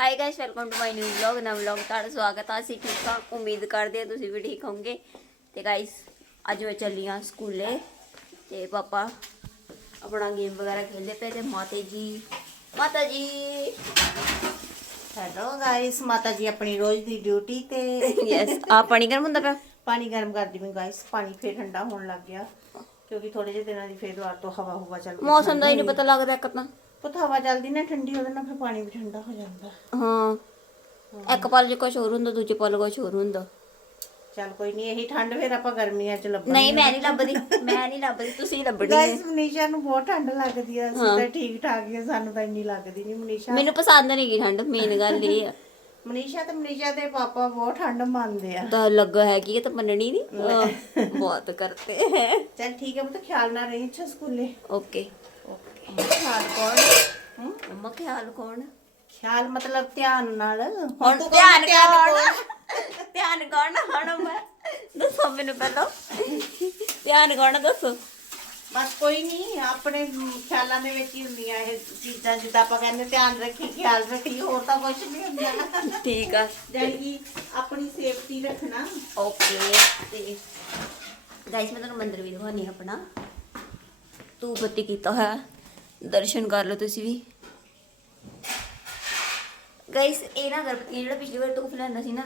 High guys, welcome to my new vlog. ਨਵਾਂ vlog ਤੁਹਾਡਾ ਸਵਾਗਤ ਹੈ। ਅਸੀਂ ਠੀਕ ਹਾਂ, ਉਮੀਦ ਕਰਦੇ ਹਾਂ ਤੁਸੀਂ ਵੀ ਠੀਕ ਹੋਵੋਗੇ। ਤੇ ਗਾਇਸ ਅੱਜ ਮੈਂ ਚੱਲੀ ਹਾਂ ਸਕੂਲੇ ਤੇ ਪਾਪਾ ਆਪਣਾ ਗੇਮ ਵਗੈਰਾ ਖੇਲਦੇ ਪਏ ਤੇ ਮਾਤਾ ਜੀ ਹੈਲੋ ਗਾਇਸ, ਮਾਤਾ ਜੀ ਆਪਣੀ ਰੋਜ਼ ਦੀ ਡਿਊਟੀ ਤੇ ਯੈਸ। ਆ ਪਾਣੀ ਗਰਮ ਹੁੰਦਾ ਪਿਆ। ਪਾਣੀ ਗਰਮ ਕਰਦੀ ਮੈਂ ਗਾਇਸ। ਪਾਣੀ ਫੇਰ ਠੰਡਾ ਹੋਣ ਲੱਗ ਗਿਆ ਕਿਉਂਕਿ ਥੋੜੇ ਜਿਹੇ ਦਿਨਾਂ ਦੀ ਫੇਰ ਦੁਆਰ ਤੋਂ ਹਵਾ ਚੱਲ ਪਈ। ਮੌਸਮ ਦਾ ਹੀ ਨਹੀਂ ਪਤਾ ਲੱਗਦਾ ਇੱਕ ਤਾਂ ਪਤਾ ਹਵਾ ਚੱਲਦੀ ਨਾ ਠੰਡੀ, ਉਹਦੇ ਨਾਲ ਫਿਰ ਪਾਣੀ ਵੀ ਠੰਡਾ ਹੋ ਜਾਂਦਾ। ਹਾਂ, ਇੱਕ ਪਲ 'ਚ ਕੁਛ ਹੋਰ ਹੁੰਦਾ, ਦੂਜੇ ਪਲ ਕੁਛ ਹੋਰ ਹੁੰਦਾ। ਚੱਲ ਕੋਈ ਨਹੀਂ, ਇਹੀ ਠੰਡ ਫੇਰ ਆਪਾਂ ਗਰਮੀਆਂ 'ਚ ਲੱਭਾਂਗੇ। ਨਹੀਂ, ਮੈਂ ਨਹੀਂ ਲੱਭਦੀ, ਤੁਸੀਂ ਲੱਭਣੀ ਹੈ। ਗਾਇਸ ਮਨੀਸ਼ਾ ਨੂੰ ਬਹੁਤ ਠੰਡ ਲੱਗਦੀ ਆ, ਅਸੀਂ ਤਾਂ ਠੀਕ ਠਾਕ ਹੀ ਆ, ਸਾਨੂੰ ਤਾਂ ਇੰਨੀ ਲੱਗਦੀ ਨਹੀਂ। ਮਨੀਸ਼ਾ ਮੈਨੂੰ ਪਸੰਦ ਨਹੀਂ ਗੀ ਠੰਡ, ਮੇਨ ਗੱਲ ਇਹ ਆ। ਮਨੀਸ਼ਾ ਦੇ ਪਾਪਾ ਬਹੁਤ ਠੰਡ ਮੰਨਦੇ ਆ। ਤਾਂ ਲੱਗਾ ਹੈ ਕਿ ਇਹ ਤਾਂ ਮੰਨਣੀ ਨਹੀਂ, ਬਹੁਤ ਕਰਤੇ ਹੈ। ਚੱਲ ਠੀਕ ਹੈ, ਪੁੱਤ ਖਿਆਲ ਨਾਲ ਰਹੀ ਅੱਛਾ ਸਕੂਲੇ। ਓਕੇ। ਖਿਆਲ ਕੌਣ? ਮੰਮਾ ਖਿਆਲ ਕੌਣ? ਖਿਆਲ ਮਤਲਬ ਧਿਆਨ ਨਾਲ। ਹੁਣ ਧਿਆਨ ਕੌਣ ਹੁਣ ਮੈਂ ਦੱਸੋ ਮੈਨੂੰ ਪਹਿਲਾਂ, ਧਿਆਨ ਕੌਣ ਦੱਸੋ। ਬਸ ਕੋਈ ਨਹੀਂ, ਆਪਣੇ ਖਿਆਲਾਂ ਦੇ ਵਿੱਚ ਹੀ ਹੁੰਦੀਆਂ ਇਹ ਚੀਜ਼ਾਂ। ਜਿੱਦਾਂ ਆਪਾਂ ਕਹਿੰਦੇ ਧਿਆਨ ਰੱਖੀ, ਖਿਆਲ ਰੱਖੀ, ਹੋਰ ਤਾਂ ਕੁਝ ਨਹੀਂ ਹੁੰਦਾ। ਠੀਕ ਆ, ਜਾਨੀ ਕਿ ਆਪਣੀ ਸੇਫਟੀ ਰੱਖਣਾ। ਓਕੇ। ਤੇ ਗਾਇਸ ਮੈਂ ਤੁਹਾਨੂੰ ਮੰਦਿਰ ਵੀ ਦਿਖਾਉਣੀ ਆਪਣਾ, ਧੂਪ ਬੱਤੀ ਕੀਤਾ ਹੋਇਆ, ਦਰਸ਼ਨ ਕਰ ਲਓ ਤੁਸੀਂ ਵੀ। ਗਾਇਸ ਇਹ ਨਾ ਅਗਰਬੱਤੀ ਜਿਹੜਾ ਪਿਛਲੀ ਵਾਰ ਧੂਪ ਲੈਂਦਾ ਸੀ ਨਾ,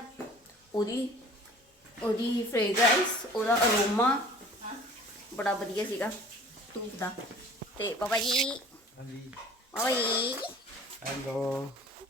ਉਹਦੀ ਫ੍ਰੇਗਰੈਂਸ, ਉਹਦਾ ਅਰੋਮਾ ਬੜਾ ਵਧੀਆ ਸੀਗਾ ਧੂਪ ਦਾ। ਤੇ ਪਾਪਾ ਜੀ, ਪਾਪਾ ਜੀ हेलो,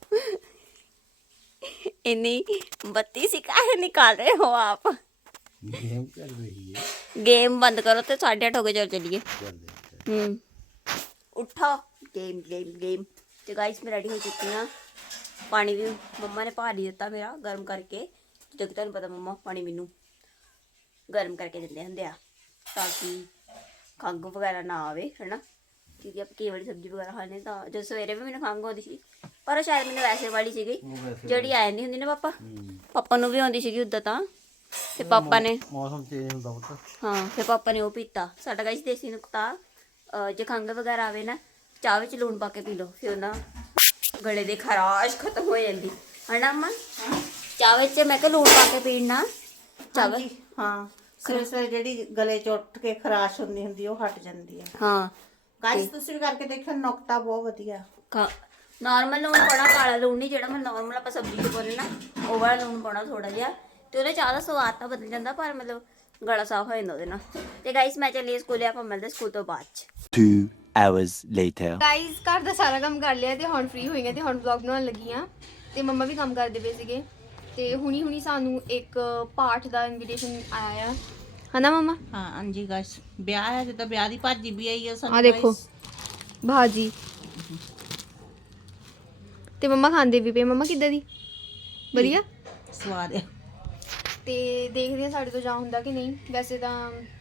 ਇੰਨੀ ਬੱਤੀ ਸੀ ਕਾहे निकाल रहे हो आप? गेम चल रही है। गेम बंद करो तो 8:30 हो गए, चल चलिए। चल उठो, गेम गेम गेम। तो गाइस मैं रेडी हो चुकी हूँ। पानी भी मम्मा ने भा नहीं दिता मेरा गर्म करके, जो कि तुहानू पता मम्मा पानी मैनू गर्म करके दिंदे हुंदे आ ताकि खंघ वगैरह ना आवे, है ना। क्योंकि आप कई वाली सब्जी वगैरह खाने तो जो सवेरे भी मैंने खंघ आती सी, पर शायद मैंने वैसे वाली सी ਜਿਹੜੀ ਆ ਜਾਂਦੀ ਹੁੰਦੀ ਨਾ ਪਾਪਾ ਨੂੰ ਵੀ ਆਉਂਦੀ ਸੀਗੀ ਉੱਦਾਂ ਤਾਂ। ਤੇ ਪਾਪਾ ਨੇ मौसम चेंज ਹੁੰਦਾ ਪੁੱਤ। ਹਾਂ, ਫਿਰ ਪਾਪਾ ਨੇ ਉਹ ਪੀਤਾ। ਸਾਡਾ ਗਾਇਸ ਦੇਸੀ ਨੁਕਤਾ, ਜੇ ਖੰਘ ਵਗੈਰਾ ਆਵੇ ਨਾ, ਚਾਹ ਵਿੱਚ ਲੂਣ ਪਾ ਕੇ ਪੀ ਲਓ, ਫਿਰ ਉਹਨਾਂ ਗਲੇ ਦੇ ਖਰਾਸ਼ ਖਤਮ ਹੋ ਜਾਂਦੀ ਹੈ ਨਾ ਅਮਾ। ਚਾਹ ਵਿੱਚ ਮੈਂ ਕਿਹਾ ਲੂਣ ਪਾ ਕੇ ਪੀਣਾ ਚਾਹ। ਹਾਂ, ਸਵੇਰੇ ਜਿਹੜੀ ਗਲੇ 'ਚ ਉੱਠ ਕੇ ਖਰਾਸ਼ ਹੁੰਦੀ ਉਹ ਹਟ ਜਾਂਦੀ ਆ। ਹਾਂ ਗਾਇਸ ਤੁਸੀਂ ਵੀ ਕਰਕੇ ਦੇਖਿਓ, ਨੁਕਤਾ ਬਹੁਤ ਵਧੀਆ। ਨਾਰਮਲ ਲੂਣ ਪਾਉਣਾ, ਕਾਲਾ ਲੂਣ ਨਹੀਂ, ਜਿਹੜਾ ਮੈਂ ਨਾਰਮਲ ਆਪਾਂ ਸਬਜ਼ੀ 'ਚ ਪਾਉਂਦੇ ਨਾ ਉਹ ਵਾਲਾ ਲੂਣ ਪਾਉਣਾ ਥੋੜਾ ਜਿਹਾ, ਤੇ ਉਹਦੇ ਚਾਹ ਦਾ ਸਵਾਦ ਤਾਂ ਬਦਲ ਜਾਂਦਾ, ਪਰ ਮਤਲਬ ਗਲਾ ਸਾਫ਼ ਹੋ ਜਾਂਦਾ ਉਹਦੇ ਨਾਲ। ਤੇ ਗਾਇਸ ਮੈਂ ਚੱਲੀ ਸਕੂਲੇ, ਆਪਾਂ ਮਿਲਦੇ ਸਕੂਲ ਤੋਂ ਬਾਅਦ 'ਚ। 2 hours later. ਗਾਈਜ਼ ਘਰ ਦਾ ਸਾਰਾ ਕੰਮ ਕਰ ਲਿਆ ਤੇ ਹੁਣ ਫ੍ਰੀ ਹੋਈਆਂ ਤੇ ਹੁਣ ਵਲੌਗ ਬਣਾਉਣ ਲੱਗੀ ਆ। ਤੇ ਮੰਮਾ ਵੀ ਕੰਮ ਕਰਦੇ ਪਏ ਸੀਗੇ ਤੇ ਹੁਣੀ ਸਾਨੂੰ ਇੱਕ ਪਾਠ ਦਾ ਇਨਵੀਟੇਸ਼ਨ ਆਇਆ ਆ, ਹਨਾ ਮੰਮਾ? ਹਾਂ ਹਾਂਜੀ ਗਾਇਸ, ਵਿਆਹ ਹੈ, ਜਿੱਦਾਂ ਵਿਆਹ ਦੀ ਭਾਜੀ ਵੀ ਆਈ ਆ ਸਾਨੂੰ। ਆ ਦੇਖੋ ਭਾਜੀ, ਤੇ ਮੰਮਾ ਖਾਂਦੇ ਵੀ ਪਏ। ਮੰਮਾ ਕਿੱਦਾਂ ਦੀ? ਵਧੀਆ ਸਵਾਦ ਆ। ਤੇ ਦੇਖਦੇ ਆ ਸਾਡੇ ਤੋਂ ਜਾ ਹੁੰਦਾ ਕਿ ਨਹੀਂ। ਵੈਸੇ ਤਾਂ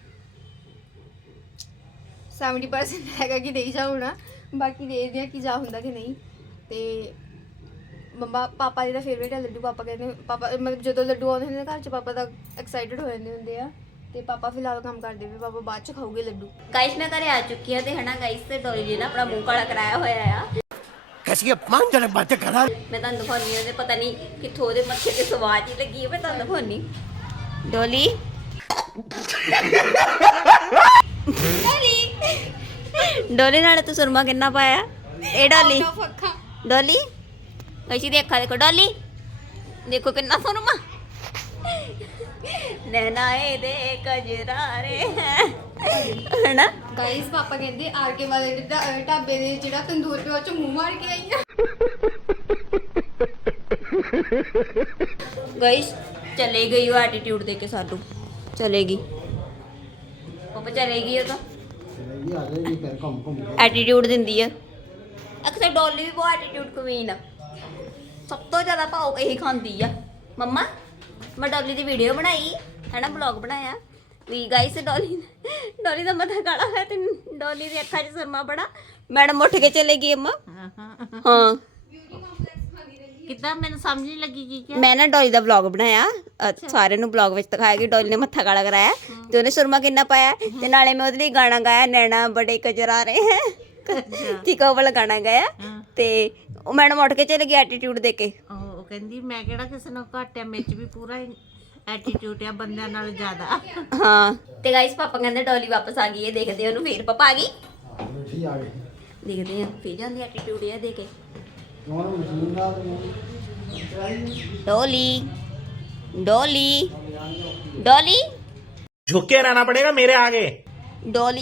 70% ਹੈਗਾ ਕਿ ਨਹੀਂ ਜਾ ਹੋਣਾ, ਬਾਕੀ ਦੇਖਦੇ ਆ ਕਿ ਜਾ ਹੁੰਦਾ ਕਿ ਨਹੀਂ। ਤੇ ਮੰਮਾ ਪਾਪਾ ਜੀ ਦਾ ਫੇਵਰੇਟ ਹੈ ਲੱਡੂ। ਪਾਪਾ ਕਹਿੰਦੇ, ਪਾਪਾ ਮਤਲਬ ਜਦੋਂ ਲੱਡੂ ਆਉਂਦੇ ਹੁੰਦੇ ਘਰ 'ਚ ਪਾਪਾ ਤਾਂ ਐਕਸਾਈਟਡ ਹੋ ਜਾਂਦੇ ਹੁੰਦੇ ਆ। ਤੇ ਪਾਪਾ ਫਿਲਹਾਲ ਕੰਮ ਕਰਦੇ ਪਏ, ਪਾਪਾ ਬਾਅਦ 'ਚ ਖਾਓਗੇ ਲੱਡੂ। ਗਾਇਸ ਮੈਂ ਘਰੇ ਆ ਚੁੱਕੀ ਹਾਂ ਤੇ ਹਨਾ ਗਾਇਸ ਤੇ ਡੋਲੀ ਜੀ ਨੇ ਆਪਣਾ ਮੂੰਹ ਕਾਲਾ ਕਰਾਇਆ ਹੋਇਆ ਆ। कैसी अपमानजनक बातें कर रहा है। ਮੈਂ ਤੁਹਾਨੂੰ ਦਿਖਾਉਣੀ ਉਹਦੇ, ਪਤਾ ਨਹੀਂ ਕਿੱਥੋਂ ਉਹਦੇ ਮੱਥੇ ਤੇ ਸਵਾਜ ਹੀ ਲੱਗੀ ਹੈ। ਮੈਂ ਤੁਹਾਨੂੰ ਦਿਖਾਉਣੀ ਡੋਲੀ। ਡੋਲੀ ਨਾਲ ਤੂੰ ਸੁਰਮਾ ਕਿੰਨਾ ਪਾਇਆ? ਇਹ ਡੋਲੀ, ਡੋਲੀ ਐਸੀ ਦੀ ਅੱਖਾਂ ਦੇਖੋ, ਡੋਲੀ ਦੇਖੋ ਕਿੰਨਾ ਸੁਰਮਾ। ਨੈਣਾਏ ਦੇ ਕਜਰਾਰੇ ਹੈ ਨਾ। ਗਾਈਜ਼ ਪਾਪਾ ਕਹਿੰਦੇ ਆਰਕੇ ਵਾਲੇ ਢਾਬੇ ਦੇ ਜਿਹੜਾ ਤੰਦੂਰ ਪਿਆ ਉਹ 'ਚ ਮੂੰਹ ਮਾਰ ਕੇ ਆਈ ਆ। ਗਾਇਸ ਚਲੇ ਗਈ ਉਹ ਐਟੀਟਿਊਡ ਦੇ ਕੇ ਸਾਨੂੰ, ਚਲੇਗੀ ਪਾਪਾ, ਚਲੇਗੀ ਉਹ ਤਾਂ चलेगी, आ जाएगी फिर घूम के। ਐਟੀਟਿਊਡ ਦਿੰਦੀ ਆ। ਅਕਸਰ ਡੋਲੀ ਵੀ ਬਹੁਤ ਐਟੀਟਿਊਡ ਕੁਈਨ ਆ, ਸਭ ਤੋਂ ਜ਼ਿਆਦਾ ਭਾਉ ਇਹੀ ਖਾਂਦੀ ਆ। ਮੰਮਾ ਮੈਂ ਡੋਲੀ ਦੀ ਵੀਡੀਓ ਬਣਾਈ ਹੈ ਨਾ, ਬਲੌਗ ਬਣਾਇਆ ਵੀ ਗਾਇਸ। ਡੋਲੀ ਦਾ ਮੱਥਾ ਕਾਲਾ ਹੋਇਆ ਤੇ ਡੋਲੀ ਦੀ ਅੱਖਾਂ 'ਚ ਸੁਰਮਾ ਬੜਾ। ਮੈਡਮ ਉੱਠ ਕੇ ਚਲੇ ਗਈ ਅੰਮਾ। ਹਾਂ ਕਿੱਦਾਂ ਮੈਨੂੰ ਸਮਝ ਨਹੀਂ ਲੱਗੀ ਕੀ ਕਿਹਾ। ਮੈਂ ਨਾ ਡੋਲੀ ਦਾ ਵਲੌਗ ਬਣਾਇਆ, ਸਾਰਿਆਂ ਨੂੰ ਵਲੌਗ ਵਿੱਚ ਦਿਖਾਇਆ ਕਿ ਡੋਲੀ ਨੇ ਮੱਥਾ ਕਾਲਾ ਕਰਾਇਆ ਤੇ ਉਹਨੇ ਸੁਰਮਾ ਕਿੰਨਾ ਪਾਇਆ, ਤੇ ਨਾਲੇ ਮੈਂ ਉਹਦੇ ਲਈ ਗਾਣਾ ਗਾਇਆ, ਨੈਣਾ ਬੜੇ ਕਜਰਾ ਰਹੇ ਹੈ, ਠੀਕ ਉਹ ਵਾਲਾ ਗਾਣਾ ਗਾਇਆ। ਤੇ ਉਹ ਮੈਡਮ ਉੱਠ ਕੇ ਚਲੇ ਗਈ ਐਟੀਟਿਊਡ ਦੇ ਕੇ। ਉਹ ਕਹਿੰਦੀ ਮੈਂ ਕਿਹੜਾ ਕਿਸੇ ਨੂੰ ਘੱਟ ਆ, ਮੇਰੇ 'ਚ ਵੀ ਪੂਰਾ ਐਟੀਟਿਊਡ ਆ ਬੰਦਿਆਂ ਨਾਲ ਜ਼ਿਆਦਾ। ਹਾਂ ਤੇ ਗਾਇਸ ਪਾਪਾ ਕਹਿੰਦੇ ਡੋਲੀ ਵਾਪਸ ਆ ਗਈ ਹੈ, ਦੇਖਦੇ ਉਹਨੂੰ ਫੇਰ ਪਾਪਾ ਆ ਗਈ, ਬੈਠੀ ਆ ਗਏ ਦੇਖਦੇ ਆ ਫੇਰ ਜਾਂਦੀ ਐਟੀਟਿਊਡ ਇਹ ਦੇ ਕੇ। ਹੁਣ ਮਸ਼ੀਨ ਦਾ डोली डोली डोली झुक के रहना पड़ेगा मेरे आगे। डोली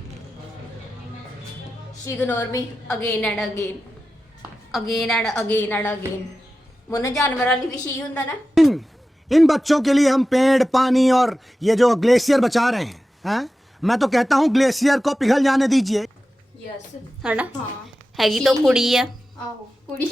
she ignore me again and again again and again and again। वो ना जानवर वाली भी शी हुंदा ना। इन बच्चों के लिए हम पेड़ पानी और ये जो ग्लेशियर बचा रहे हैं मैं तो कहता हूँ ग्लेशियर को पिघल जाने दीजिए। ਯੈਸ है ना ਹਾਂ हैगी तो कुड़ी है ਆਹੋ ਕੁੜੀ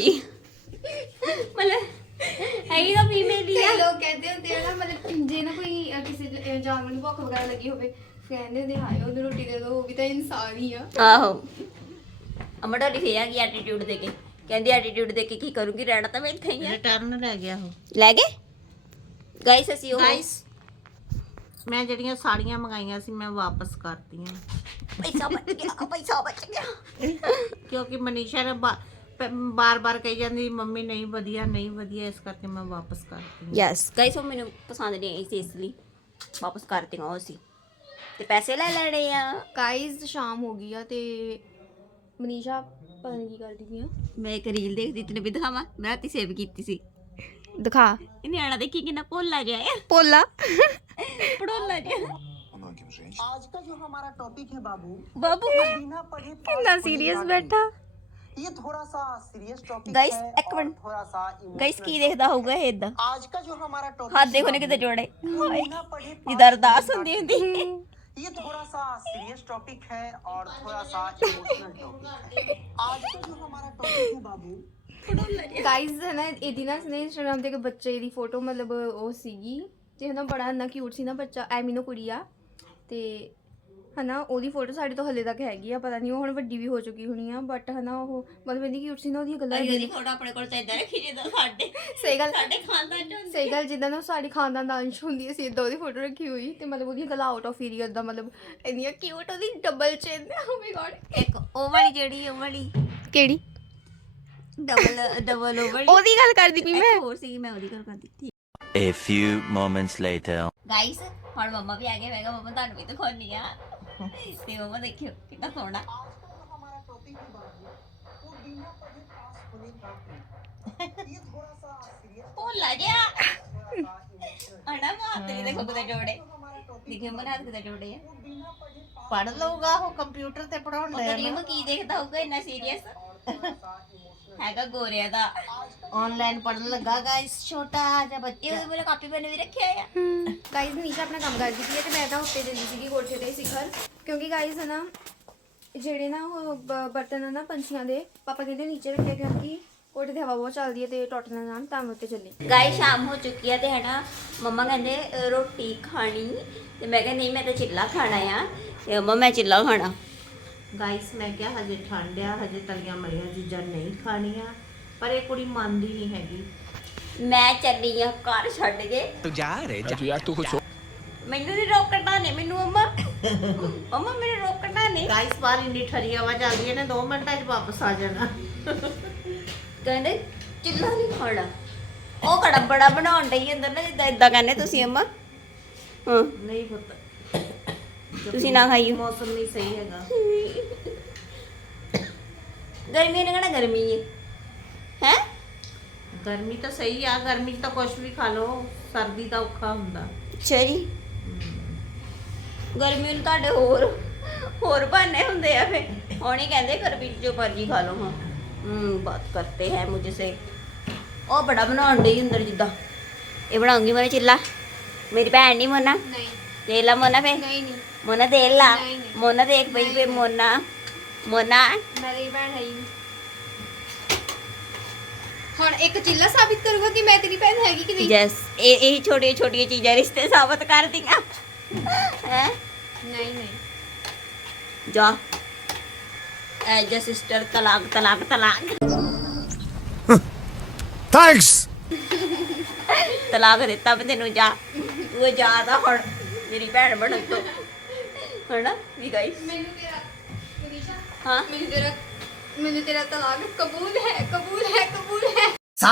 मतलब हैगी तो फीमेल ही ਕਈ है। ਲੋਕ ਕਹਿੰਦੇ ਹੁੰਦੇ ਆ ਨਾ ਮਤਲਬ ਜੇ ਨਾ ਕੋਈ ਕਿਸੇ ਜਾਨਵਰ ਨੂੰ ਭੁੱਖ ਵਗੈਰਾ ਲੱਗੀ ਹੋਵੇ ਕਹਿੰਦੇ ਹੁੰਦੇ ਹਾਏ ਉਹਨੂੰ ਰੋਟੀ ਦੇ ਦਿਓ, ਉਹ ਵੀ ਤਾਂ ਇਨਸਾਨ ਹੀ ਆ। ਆਹੋ ਅਮਾ ਡੋਲੀ ਫੇਰ ਆ ਗਈ ਐਟੀਟਿਊਡ ਦੇ ਕੇ, ਕਹਿੰਦੀ ਐਟੀਟਿਊਡ ਦੇ ਕੇ ਕੀ ਕਰੂੰਗੀ, ਰਹਿਣਾ ਤਾਂ ਮੈਂ ਇੱਥੇ ਹੀ ਆ। ਰਿਟਰਨ ਲੈ ਗਿਆ ਉਹ। ਲੈ ਗਏ ਗਾਇਸ ਅਸੀਂ ਉਹ ਗਾਇਸ ਮੈਂ ਜਿਹੜੀਆਂ ਸਾੜੀਆਂ ਮੰਗਾਈਆਂ ਸੀ ਮੈਂ ਵਾਪਸ ਕਰਤੀਆਂ ਪੈਸਾ ਬਚ ਗਿਆ ਪੈਸਾ ਬਚ ਗਿਆ। ਕਿਉਂਕਿ ਮਨੀਸ਼ਾ ਨੇ ਬਾਰ-ਬਾਰ ਕਹੀ ਜਾਂਦੀ ਮੰਮੀ ਨਹੀਂ ਵਧੀਆ ਨਹੀਂ ਵਧੀਆ, ਇਸ ਕਰਕੇ ਮੈਂ ਵਾਪਸ ਕਰਤੀ। ਯੈਸ ਗਾਇਸ ਉਹ ਮੈਨੂੰ ਪਸੰਦ ਨਹੀਂ ਆਈ ਸੀ, ਇਸ ਲਈ ਵਾਪਸ ਕਰਤੀਆਂ ਉਹ ਸੀ ਤੇ ਪੈਸੇ ਲੈ ਲੈਣੇ ਆ। ਗਾਇਜ਼ ਸ਼ਾਮ ਹੋ ਗਈ ਆ ਤੇ ਮਨੀਸ਼ਾ ਪਤਾ ਨਹੀਂ ਕੀ ਕਰਦੀ ਪਈ ਆ। ਮੈਂ ਇੱਕ ਰੀਲ ਦੇਖਦੀ ਤੈਨੂੰ ਵੀ ਦਿਖਾਵਾਂ, ਮੈਂ ਰਾਤੀ ਸੇਵ ਕੀਤੀ ਸੀ। ਦਿਖਾ ਇਹ ਨਿਆਣਾ ਦੇਖੀ ਕਿੰਨਾ ਭੋਲਾ ਜਿਹਾ ਆ, ਪੋਲਾ ਪੜੋਲਾ ਜਿਹਾ। आज का जो हमारा टॉपिक है बाबू ਬਾਬੂ बिना पढ़े ਕਿੰਨਾ ਸੀਰੀਅਸ ਬੈਠਾ। ये थोड़ा सा सीरियस टॉपिक ਗਾਇਸ है ਇੱਕ और ਮਿੰਟ थोड़ा सा ਗਾਇਸ ਕੀ ਦੇਖਦਾ ਹੋਊਗਾ ਇਹ ਇਦਾਂ, आज का जो हमारा टॉपिक ਹੱਥ ਦੇਖੋ ਨੇ ਕਿਤੇ ਜੋੜੇ बिना पढ़े ਜਿੱਦਾਂ ਅਰਦਾਸ ਹੁੰਦੀ ਹੁੰਦੀ। ये थोड़ा सा सीरियस टॉपिक है और थोड़ा सा इमोशनल टॉपिक है। आज का जो हमारा टॉपिक है बाबू ਗਾਇਜ਼ ਹੈ ਨਾ ਇਹਦੀ ਨਾ ਇਸਨੇ ਇੰਸਟਾਗ੍ਰਾਮ ਤੇ ਇੱਕ ਬੱਚੇ ਦੀ ਫੋਟੋ ਮਤਲਬ ਉਹ ਸੀਗੀ ਤੇ ਹਨਾ ਬੜਾ ਇੰਨਾ ਕਿਊਟ ਸੀ ਨਾ ਬੱਚਾ, ਐਮੀਨੋ ਕੁੜੀ ਆ ਤੇ ਹਨਾ ਉਹਦੀ ਫੋਟੋ ਸਾਡੇ ਤੋਂ ਹਲੇ ਤੱਕ ਹੈਗੀ ਆ, ਪਤਾ ਨਹੀਂ ਉਹ ਹੁਣ ਵੱਡੀ ਵੀ ਹੋ ਚੁੱਕੀ ਹੋਣੀ ਆ, ਬਟ ਹਨਾ ਉਹ ਮਤਲਬ ਇੰਨੀ ਕਿਊਟ ਸੀ ਨਾ, ਉਹਦੀਆਂ ਗੱਲਾਂ ਇਹਦੀ ਫੋਟੋ ਆਪਣੇ ਕੋਲ ਤਾਂ ਇਦਾਂ ਰੱਖੀ ਜਿੱਦਾਂ ਸਾਡੇ ਸਹੀ ਗੱਲ ਸਾਡੇ ਖਾਨਦਾਨ ਚ ਹੁੰਦੀ। ਸਹੀ ਗੱਲ ਜਿੱਦਾਂ ਨਾ ਸਾਡੀ ਖਾਨਦਾਨ ਦਾ ਅੰਸ਼ ਹੁੰਦੀ ਹੈ, ਅਸੀਂ ਇਦਾਂ ਉਹਦੀ ਫੋਟੋ ਰੱਖੀ ਹੋਈ ਤੇ ਮਤਲਬ ਉਹਦੀਆਂ ਗੱਲਾਂ ਆਊਟ ਆਫ ਏਰੀਆ ਦਾ ਮਤਲਬ ਇੰਨੀਆਂ ਕਿਊਟ, ਉਹਦੀ ਡਬਲ ਚਿਨ ਓ ਮਾਈ ਗॉड। ਇੱਕ ਉਹ ਵਾਲੀ ਜਿਹੜੀ ਉਹ ਵਾਲੀ ਕਿਹੜੀ ਡਬਲ ਉਹ ਵਾਲੀ ਉਹਦੀ ਗੱਲ ਕਰਦੀ ਪਈ ਮੈਂ। ਇੱਕ ਹੋਰ ਸੀ, ਮੈਂ ਉਹਦੀ ਗੱਲ ਕਰਦੀ ਸੀ। A few moments later. Guys ਹੁਣ ਮੰਮਾ ਵੀ ਆ ਗਏ, ਮੈਂ ਕਿਹਾ ਮੰਮਾ ਤੁਹਾਨੂੰ ਵੀ ਦਿਖਾਉਣੀ ਆ ਤੇ ਮੰਮਾ ਦੇਖਿਓ ਕਿੰਨਾ ਸੋਹਣਾ। हमारा टॉपिक है बाबू वो बिना पढ़े पास होने का ट्रिक। ये थोड़ा सा सीरियस ਭੋਲਾ ਜਿਹਾ ਅਣਾ ਮਾਤ ਨਹੀਂ ਦੇਖੋ ਕਿਤੇ ਜੋੜੇ ਦੇਖੇ ਮਨ ਹੱਥ ਕਿਤੇ ਜੋੜੇ ਆ। ਪੜ ਲਊਗਾ ਉਹ ਕੰਪਿਊਟਰ ਤੇ ਪੜਾਉਣ ਉਹ ਡਿਆ ਕਰੀਮ ਨਾ। ਕੀ ਦੇਖਦਾ ਹੋਊਗਾ ਇੰਨਾ ਸੀਰੀਅਸ ਹੈਗਾ ਗੋਰਿਆਂ ਦਾ। ਆਨਲਾਈਨ ਪੜਨ ਲੱਗਾ ਗਾਇਸ, ਛੋਟਾ ਜਿਹਾ ਬੱਚਾ। ਇਹ ਉਹਦੇ ਕੋਲ ਕਾਪੀ ਪੈਨ ਵੀ ਰੱਖਿਆ ਆ। ਗਾਇਜ਼ ਮਨੀਸ਼ਾ ਆਪਣਾ ਕੰਮ ਕਰਦੀ ਸੀ ਤੇ ਮੈਂ ਤਾਂ ਉੱਤੇ ਜਾਂਦੀ ਸੀਗੀ ਕੋਠੇ ਤੇ ਸਿਖਰ, ਕਿਉਂਕਿ ਗਾਇਜ਼ ਹੈ ਨਾ ਜਿਹੜੇ ਨਾ ਉਹ ਬਰਤਨ ਆ ਨਾ ਪੰਛੀਆਂ ਦੇ ਪਾਪਾ ਕਹਿੰਦੇ ਨੀਚੇ ਰੱਖਿਆ ਕਿਉਂਕਿ ਕੋਠੇ ਤੇ ਹਵਾ ਬਹੁਤ ਚੱਲਦੀ ਹੈ ਤੇ ਟੁੱਟ ਨਾ ਜਾਣ, ਤਾਂ ਮੈਂ ਉੱਤੇ ਚੱਲੀ। ਗਾਇਸ ਸ਼ਾਮ ਹੋ ਚੁੱਕੀ ਆ ਤੇ ਹੈਨਾ ਮੰਮਾ ਕਹਿੰਦੇ ਰੋਟੀ ਖਾਣੀ ਤੇ ਮੈਂ ਕਿਹਾ ਨਹੀਂ ਮੈਂ ਤਾਂ ਚਿੱਲਾ ਖਾਣਾ ਆ ਤੇ ਮੰਮਾ ਮੈਂ ਚਿੱਲਾ ਖਾਣਾ। ਗਾਇਸ ਮੈਂ ਕਿਹਾ ਹਜੇ ਠੰਡ ਆ, ਹਜੇ ਤਲੀਆਂ ਮਲੀਆਂ ਚੀਜ਼ਾਂ ਨਹੀਂ ਖਾਣੀਆਂ, ਪਰ ਇਹ ਕੁੜੀ ਮੰਨਦੀ ਨਹੀਂ ਹੈਗੀ। ਮੈਂ ਚੱਲੀ ਆ ਘਰ ਛੱਡ ਕੇ। ਮੈਨੂੰ ਨਹੀਂ ਰੋਕਣਾ ਨੇ ਮੈਨੂੰ ਮੰਮਾ ਮੰਮਾ ਮੈਨੂੰ ਰੋਕਣਾ ਨੇ। ਗਾਇਸ ਬਾਹਰ ਇੰਨੀ ਠਰੀ ਹਵਾ ਚੱਲਦੀ ਹੈ ਨੇ 2 ਮਿੰਟਾਂ 'ਚ ਵਾਪਸ ਆ ਜਾਣਾ। ਕਹਿੰਦੇ ਚਿੱਲਾ ਨਹੀਂ ਖਾਣਾ, ਉਹ ਕੜਾ ਬੜਾ ਬਣਾਉਣ ਡਈ ਅੰਦਰ ਨਾ ਜਿੱਦਾਂ ਇਦਾਂ ਕਹਿੰਦੇ ਤੁਸੀਂ ਅੰਮਾ। ਹਾਂ ਨਹੀਂ ਪੁੱਤ ਤੁਸੀਂ ਨਾ ਖਾਈਓ, ਮੌਸਮ ਨਹੀਂ ਸਹੀ ਹੈਗਾ। ਗਰਮੀ ਨੇ ਕਹਣਾ ਗਰਮੀ ਹੈ ਗਰਮੀ ਤਾਂ ਸਹੀ ਆ, ਗਰਮੀ 'ਚ ਤਾਂ ਕੁਝ ਵੀ ਖਾ ਲਓ, ਸਰਦੀ ਤਾਂ ਔਖਾ ਹੁੰਦਾ। ਅੱਛਾ ਜੀ ਗਰਮੀ ਨੂੰ ਤੁਹਾਡੇ ਹੋਰ ਬਹਾਨੇ ਹੁੰਦੇ ਆ ਫੇ ਹੁਣ ਹੀ ਕਹਿੰਦੇ ਗਰਮੀ 'ਚ ਜੋ ਮਰਜੀ ਖਾ ਲਓ। ਹਾਂ ਬਾਤ ਕਰਤੇ ਹੈ ਮੁਝੇ ਸੇ। ਉਹ ਬੜਾ ਬਣਾਉਣ ਡਈ ਅੰਦਰ ਜਿੱਦਾਂ ਇਹ ਬਣਾਉਂਗੀ ਮੈਂ ਚਿੱਲਾ। ਮੇਰੀ ਭੈਣ ਨਹੀਂ ਮੋਨਾ ਨਹੀਂ ਦੇ ਲਾ ਮੋਨਾ ਫੇ ਨਹੀਂ ਨਹੀਂ ਮੋਨਾ ਦੇ ਲਾ ਨਹੀਂ, ਨਹੀਂ। ਮੋਨਾ ਦੇਖ ਪਈ ਫੇ ਮੋਨਾ ਮੋਨਾ ਮੇਰੀ ਭੈਣ ਹੈ ਹੀ ਨਹੀਂ। ਹੁਣ ਇੱਕ ਚਿੱਲਾ ਸਾਬਿਤ ਕਰੂਗਾ ਕਿ ਮੈਂ ਤੇਰੀ ਭੈਣ ਹੈਗੀ ਕਿ ਨਹੀਂ। ਯੈਸ ਇਹ ਛੋਟੀਆਂ ਛੋਟੀਆਂ ਚੀਜ਼ਾਂ ਰਿਸ਼ਤੇ ਸਾਬਤ ਕਰਦੀਆਂ ਹੈ। ਨਹੀਂ ਨਹੀਂ ਜਾ ਐਜ ਸਿਸਟਰ ਤਲਾਕ ਤਲਾਕ ਤਲਾਕ थैंक्स। ਤਲਾਕ ਦਿੱਤਾ ਮੈਂ ਤੈਨੂੰ, ਜਾ ਤੂੰ ਜਾ ਤਾਂ ਹੁਣ ਮੇਰੀ ਭੈਣ ਬਣਨ ਤੋਂ ਹਨਾ ਵੀ ਗਾਇਸ। ਮੈਨੂੰ ਤੇਰਾ ਮਨੀਸ਼ਾ ਹਾਂ ਮੈਨੂੰ ਤੇਰਾ ਮੈਨੂੰ ਤੇਰਾ ਤਲਾਕ ਕਬੂਲ ਹੈ, ਕਬੂਲ ਹੈ, ਕਬੂਲ ਹੈ।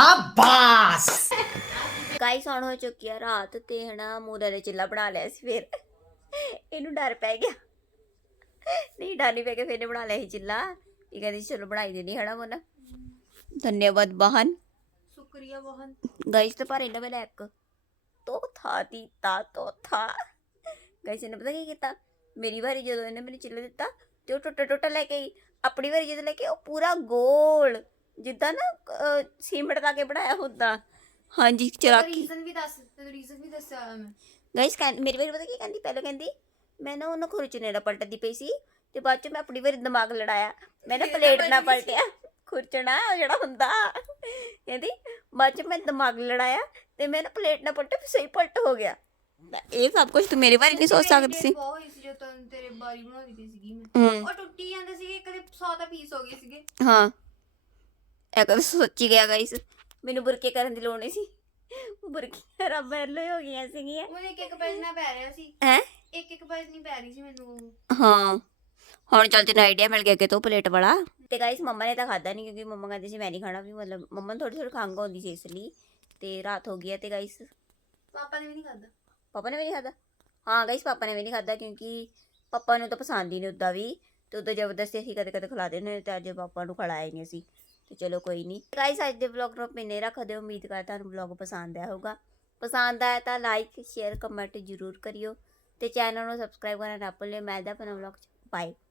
ਗਾਈਸ ਹੁਣ ਹੋ ਚੁੱਕੀ ਆ ਰਾਤ ਤੇ ਹਨਾ ਮੂਰਾ ਦੇ ਚਿੱਲਾ ਬਣਾ ਲਿਆ ਸੀ ਫਿਰ ਇਹਨੂੰ ਡਰ ਪੈ ਗਿਆ। ਨਹੀਂ ਡਰ ਨਹੀਂ ਪੈ ਗਿਆ, ਫਿਰ ਇਹਨੇ ਬਣਾ ਲਿਆ ਸੀ ਚਿੱਲਾ। ਇਹ ਕਹਿੰਦੀ ਚਲੋ ਬਣਾਈ ਦੇਣੀ ਹਨਾ ਮੋਨਾ। ਧੰਨਵਾਦ ਬਹਨ। ਸ਼ੁਕਰੀਆ ਬਹਨ। ਗਾਈਸ ਤੇ ਪਰ ਇਹਨਾਂ ਵੇਲੇ ਇੱਕ ਤੋਥਾ ਦਿੱਤਾ ਤੋਥਾ। ਗਾਈਸ ਇਹਨੇ ਪਤਾ ਕੀ ਕੀਤਾ, ਮੇਰੀ ਵਾਰੀ ਜਦੋਂ ਇਹਨੇ ਮੈਨੂੰ ਚਿੱਲਾ ਦਿੱਤਾ ਤੇ ਉਹ ਟੁੱਟਾ ਲੈ ਕੇ ਆਈ। ਆਪਣੀ ਵਾਰੀ ਜਦੋਂ ਲੈ ਕੇ ਉਹ ਪੂਰਾ ਗੋਲ ਜਿੱਦਾਂ ਨਾ ਸੀਮੈਂਟ ਲਾ ਕੇ ਬਣਾਇਆ ਹੁੰਦਾ। ਹਾਂਜੀ ਚਲਾਕੀ। ਰੀਜ਼ਨ ਵੀ ਦੱਸ, ਤੈਨੂੰ ਰੀਜ਼ਨ ਵੀ ਦੱਸਿਆ ਹੋਇਆ ਮੈਂ। ਗਾਈਸ ਮੇਰੀ ਵਾਰੀ ਪਤਾ ਕੀ ਕਹਿੰਦੀ, ਪਹਿਲਾਂ ਕਹਿੰਦੀ ਮੈਂ ਨਾ ਉਹਨੂੰ ਖੁਰਚਣੇ ਨਾਲ ਪਲਟਦੀ ਪਈ ਸੀ ਤੇ ਬਾਅਦ ਚ ਮੈਂ ਆਪਣੀ ਵਾਰੀ ਦਿਮਾਗ ਲੜਾਇਆ, ਮੈਂ ਨਾ ਪਲੇਟ ਨਾਲ ਪਲਟਿਆ। ਖੁਰਚਣਾ ਜਿਹੜਾ ਹੁੰਦਾ ਕਹਿੰਦੀ ਬਾਅਦ ਚ ਮੈਂ ਦਿਮਾਗ ਲੜਾਇਆ ਤੇ ਮੈਂ ਨਾ ਪਲੇਟ ਨਾਲ ਪਲਟਿਆ, ਸਹੀ ਪਲਟ ਹੋ ਗਿਆ। ਇਹ ਸਭ ਕੁਝ ਤੂੰ ਮੇਰੀ ਵਾਰੀ ਨਹੀਂ ਸੋਚ ਸਕਦੀ ਸੀ। ਬਹੁਤ ਹੋਈ ਸੀ ਜਦੋਂ ਤੇਰੇ ਬਾਰੀ ਬਣਾਉਂਦੀ ਪਈ ਸੀਗੀ ਮੈਂ। ਉਹ ਟੁੱਟੀ ਜਾਂਦੇ ਸੀਗੇ, ਕਦੇ 100 ਦਾ ਪੀਸ ਹੋ ਗਏ ਸੀਗੇ। ਹਾਂ ਇਹ ਕਦੇ ਸੋਚੀ ਗਿਆ ਗਾਈਸ, ਮੈਨੂੰ ਬੁਰਕੇ ਕਰਨ ਦੀ ਲੋੜ ਨਹੀਂ ਸੀ। ਬੁਰਕੀਆਂ ਰੱਬ ਵੱਲੋਂ ਹੀ ਹੋ ਗਈਆਂ ਸੀਗੀਆਂ। ਉਹ ਇੱਕ ਪੈਜ ਨਾ ਪੈ ਰਿਹਾ ਸੀ, ਹੈ ਇੱਕ ਪੈਜ ਨਹੀਂ ਪੈ ਰਹੀ ਸੀ ਮੈਨੂੰ। ਹਾਂ ਹੁਣ ਚੱਲ ਤੈਨੂੰ ਆਈਡੀਆ ਮਿਲ ਗਿਆ ਕਿ ਤੂੰ ਪਲੇਟ ਵਾਲਾ। ਤੇ ਗਾਈਸ ਮੰਮਾ ਨੇ ਤਾਂ ਖਾਦਾ ਨਹੀਂ ਕਿਉਂਕਿ ਮੰਮਾ ਕਹਿੰਦੀ ਸੀ ਮੈਂ ਨਹੀਂ ਖਾਣਾ, ਵੀ ਮਤਲਬ ਮੰਮਾ ਨੂੰ ਥੋੜੀ ਖੰਘ ਆਉਂਦੀ ਸੀ ਇਸ ਲਈ। ਤੇ ਰਾਤ ਹੋ ਗਈ ਹੈ ਤੇ ਗਾਈਸ ਪਾਪਾ ਨੇ ਵੀ ਨਹੀਂ ਖਾਦਾ। ਪਾਪਾ ਨੇ ਵੀ ਨਹੀਂ ਖਾਦਾ। ਹਾਂ ਗਾਈਸ ਪਾਪਾ ਨੇ ਵੀ ਨਹੀਂ ਖਾਦਾ ਕਿਉਂਕਿ ਪਾਪਾ ਨੂੰ ਤਾਂ ਪਸੰਦ ਹੀ ਨਹੀਂ ਉੱਦਾਂ ਵੀ, ਤੇ ਉੱਦਾਂ ਜ਼ਬਰਦਸਤੀ ਅਸੀਂ ਕਦੇ ਕਦੇ ਖਿਲਾ ਦਿੰਦੇ ਤੇ ਅੱਜ ਪਾਪਾ ਨੂੰ ਖਿਲਾਇਆ ਹੀ ਨਹੀਂ ਅਸੀਂ। ਤੇ ਚਲੋ ਕੋਈ ਨਹੀਂ ਗਾਈਸ, ਅੱਜ ਦੇ ਵਲੌਗ ਨੂੰ ਪਿੰਨੇ ਰੱਖ ਦਿਓ। ਉਮੀਦ ਕਰਦਾ ਤੁਹਾਨੂੰ ਵਲੌਗ ਪਸੰਦ ਆਇਆ ਹੋਊਗਾ। ਪਸੰਦ ਆਇਆ ਤਾਂ ਲਾਈਕ ਸ਼ੇਅਰ ਕਮੈਂਟ ਜ਼ਰੂਰ ਕਰਿਓ ਤੇ ਚੈਨਲ ਨੂੰ ਸਬਸਕ੍ਰਾਈਬ ਕਰਨਾ ਨਾ ਭੁੱਲਿਓ। ਮੈਂ ਦਾ ਆਪਣਾ ਵਲੌਗ ਬਾਏ।